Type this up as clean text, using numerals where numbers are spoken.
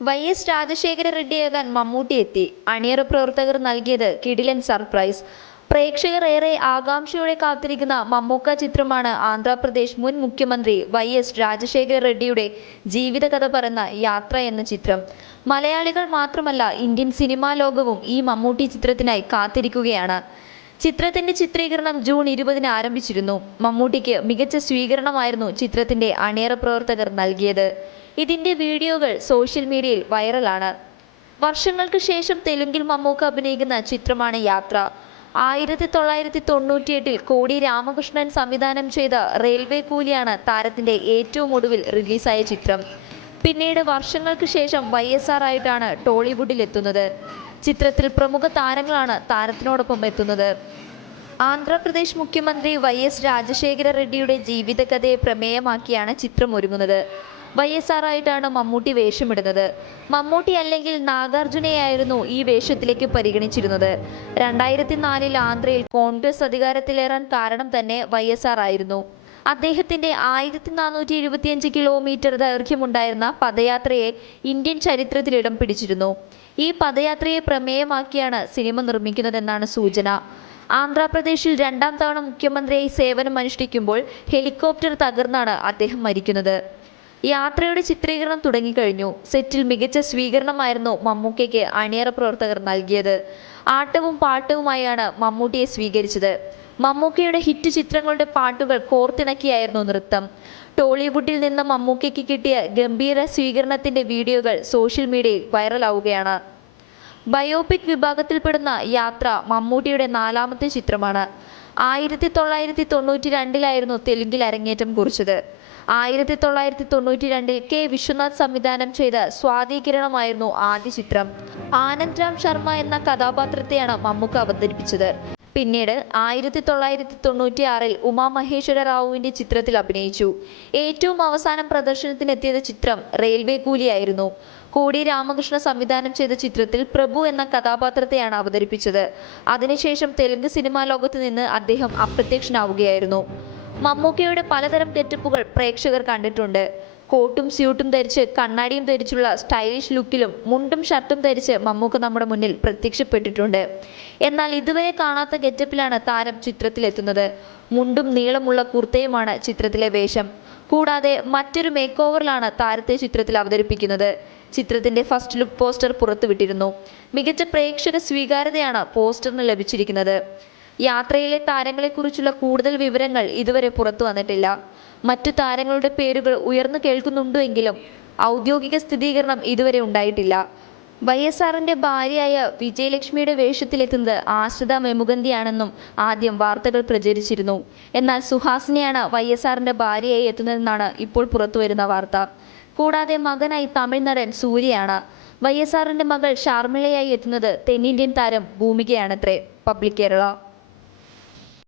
YS Rajasekhara റെഡ്ഡിയാകാൻ Mammootty എത്തി. അണിയറ പ്രവർത്തകർ നൽകിയത് കിടിലൻ സർപ്രൈസ്. പ്രേക്ഷകർ ഏറെ ആകാംക്ഷയോടെ കാത്തിരിക്കുന്ന മമ്മൂക്ക ചിത്രമാണ് ആന്ധ്രാപ്രദേശ് മുൻ മുഖ്യമന്ത്രി YS രാജശേഖര റെഡ്ഡിയുടെ ജീവിതകഥ പറയുന്ന യാത്ര എന്ന ചിത്രം. മലയാളികൾ മാത്രമല്ല, ഇന്ത്യൻ സിനിമാ ലോകവും ഈ മമ്മൂട്ടി ചിത്രത്തിനായി കാത്തിരിക്കുകയാണ്. ചിത്രത്തിന്റെ ചിത്രീകരണം ജൂൺ 20-ന് ആരംഭിച്ചിരുന്നു. മമ്മൂട്ടിക്ക് മികച്ച സ്വീകരണമായിരുന്നു ചിത്രത്തിന്റെ അണിയറ പ്രവർത്തകർ നൽകിയത്. ഇതിന്റെ വീഡിയോകൾ സോഷ്യൽ മീഡിയയിൽ വൈറലാണ്. വർഷങ്ങൾക്ക് ശേഷം തെലുങ്കിൽ മമ്മൂക്ക അഭിനയിക്കുന്ന ചിത്രമാണ് യാത്ര. 1998-ൽ കോടി രാമകൃഷ്ണൻ സംവിധാനം ചെയ്ത റെയിൽവേ കൂലിയാണ് താരത്തിന്റെ ഏറ്റവും ഒടുവിൽ റിലീസായ ചിത്രം. പിന്നീട് വർഷങ്ങൾക്ക് ശേഷം YSR ആയിട്ടാണ് ടോളിവുഡിൽ എത്തുന്നത്. ചിത്രത്തിൽ പ്രമുഖ താരങ്ങളാണ് താരത്തിനോടൊപ്പം എത്തുന്നത്. ആന്ധ്രാപ്രദേശ് മുഖ്യമന്ത്രി YS രാജശേഖര റെഡ്ഡിയുടെ ജീവിതകഥയെ പ്രമേയമാക്കിയാണ് ചിത്രം ഒരുങ്ങുന്നത്. YSR ആയിട്ടാണ് മമ്മൂട്ടി വേഷമിടുന്നത്. മമ്മൂട്ടി അല്ലെങ്കിൽ നാഗാർജുനയായിരുന്നു ഈ വേഷത്തിലേക്ക് പരിഗണിച്ചിരുന്നത്. 2004-ൽ ആന്ധ്രയിൽ കോൺഗ്രസ് അധികാരത്തിലേറാൻ കാരണം തന്നെ YSR ആയിരുന്നു. അദ്ദേഹത്തിന്റെ 1475 കിലോമീറ്റർ ദൈർഘ്യമുണ്ടായിരുന്ന പദയാത്രയെ ഇന്ത്യൻ ചരിത്രത്തിൽ ഇടം പിടിച്ചിരുന്നു. ഈ പദയാത്രയെ പ്രമേയമാക്കിയാണ് സിനിമ നിർമ്മിക്കുന്നതെന്നാണ് സൂചന. ആന്ധ്രാപ്രദേശിൽ 2ാം തവണ മുഖ്യമന്ത്രിയായി സേവനമനുഷ്ഠിക്കുമ്പോൾ ഹെലികോപ്റ്റർ തകർന്നാണ് അദ്ദേഹം മരിക്കുന്നത്. യാത്രയുടെ ചിത്രീകരണം തുടങ്ങിക്കഴിഞ്ഞു. സെറ്റിൽ മികച്ച സ്വീകരണമായിരുന്നു മമ്മൂക്കയ്ക്ക് അണിയറ പ്രവർത്തകർ നൽകിയത്. ആട്ടവും പാട്ടവുമായാണ് മമ്മൂട്ടിയെ സ്വീകരിച്ചത്. മമ്മൂക്കയുടെ ഹിറ്റ് ചിത്രങ്ങളുടെ പാട്ടുകൾ കോർത്തിണക്കിയായിരുന്നു നൃത്തം. ടോളിവുഡിൽ നിന്ന് മമ്മൂക്കയ്ക്ക് കിട്ടിയ ഗംഭീര സ്വീകരണത്തിന്റെ വീഡിയോകൾ സോഷ്യൽ മീഡിയയിൽ വൈറലാവുകയാണ്. ബയോപിക് വിഭാഗത്തിൽപ്പെടുന്ന യാത്ര മമ്മൂട്ടിയുടെ 4ാമത്തെ ചിത്രമാണ്. 1992-ലായിരുന്നു തെലുങ്കിൽ അരങ്ങേറ്റം കുറിച്ചത്. 1992-ൽ K. വിശ്വനാഥ് സംവിധാനം ചെയ്ത സ്വാതി കിരണമായിരുന്നു ആദ്യ ചിത്രം. ആനന്ദ് രാം ശർമ്മ എന്ന കഥാപാത്രത്തെയാണ് മമ്മൂക്ക അവതരിപ്പിച്ചത്. പിന്നീട് 1996-ൽ ഉമാ മഹേശ്വര റാവുവിന്റെ ചിത്രത്തിൽ അഭിനയിച്ചു. ഏറ്റവും അവസാനം പ്രദർശനത്തിനെത്തിയ ചിത്രം റെയിൽവേ കൂലിയായിരുന്നു. കോടി രാമകൃഷ്ണ സംവിധാനം ചെയ്ത ചിത്രത്തിൽ പ്രഭു എന്ന കഥാപാത്രത്തെയാണ് അവതരിപ്പിച്ചത്. അതിനുശേഷം തെലുങ്ക് സിനിമാ ലോകത്ത് നിന്ന് അദ്ദേഹം അപ്രത്യക്ഷനാവുകയായിരുന്നു. മമ്മൂക്കയുടെ പലതരം ഗെറ്റപ്പുകൾ പ്രേക്ഷകർ കണ്ടിട്ടുണ്ട്. കോട്ടും സ്യൂട്ടും ധരിച്ച് കണ്ണാടിയും ധരിച്ചുള്ള സ്റ്റൈലിഷ് ലുക്കിലും മുണ്ടും ഷർട്ടും ധരിച്ച് മമ്മൂക്ക നമ്മുടെ മുന്നിൽ പ്രത്യക്ഷപ്പെട്ടിട്ടുണ്ട്. എന്നാൽ ഇതുവരെ കാണാത്ത ഗെറ്റപ്പിലാണ് താരം ചിത്രത്തിലെത്തുന്നത്. മുണ്ടും നീളമുള്ള കുർത്തയുമാണ് ചിത്രത്തിലെ വേഷം. കൂടാതെ മറ്റൊരു മേക്ക് ഓവറിലാണ് താരത്തെ ചിത്രത്തിൽ അവതരിപ്പിക്കുന്നത്. ചിത്രത്തിന്റെ ഫസ്റ്റ് ലുക്ക് പോസ്റ്റർ പുറത്തുവിട്ടിരുന്നു. മികച്ച പ്രേക്ഷക സ്വീകാര്യതയാണ് പോസ്റ്ററിന് ലഭിച്ചിരിക്കുന്നത്. യാത്രയിലെ താരങ്ങളെക്കുറിച്ചുള്ള കൂടുതൽ വിവരങ്ങൾ ഇതുവരെ പുറത്തു വന്നിട്ടില്ല. മറ്റു താരങ്ങളുടെ പേരുകൾ ഉയർന്നു കേൾക്കുന്നുണ്ടെങ്കിലും ഔദ്യോഗിക സ്ഥിരീകരണം ഇതുവരെ ഉണ്ടായിട്ടില്ല. YSRന്റെ ഭാര്യയായ വിജയലക്ഷ്മിയുടെ വേഷത്തിലെത്തുന്നത് ആശ്രിത മെമുഗന്തിയാണെന്നും ആദ്യം വാർത്തകൾ പ്രചരിച്ചിരുന്നു. എന്നാൽ സുഹാസിനിയാണ് YSRന്റെ ഭാര്യയായി എത്തുന്നതെന്നാണ് ഇപ്പോൾ പുറത്തുവരുന്ന വാർത്ത. കൂടാതെ മകനായി തമിഴ് നടൻ സൂര്യയാണ്. YSRന്റെ മകൾ ഷാർമിളയായി എത്തുന്നത് തെന്നിന്ത്യൻ താരം ഭൂമികയാണത്രേ. പബ്ലിക് കേരള.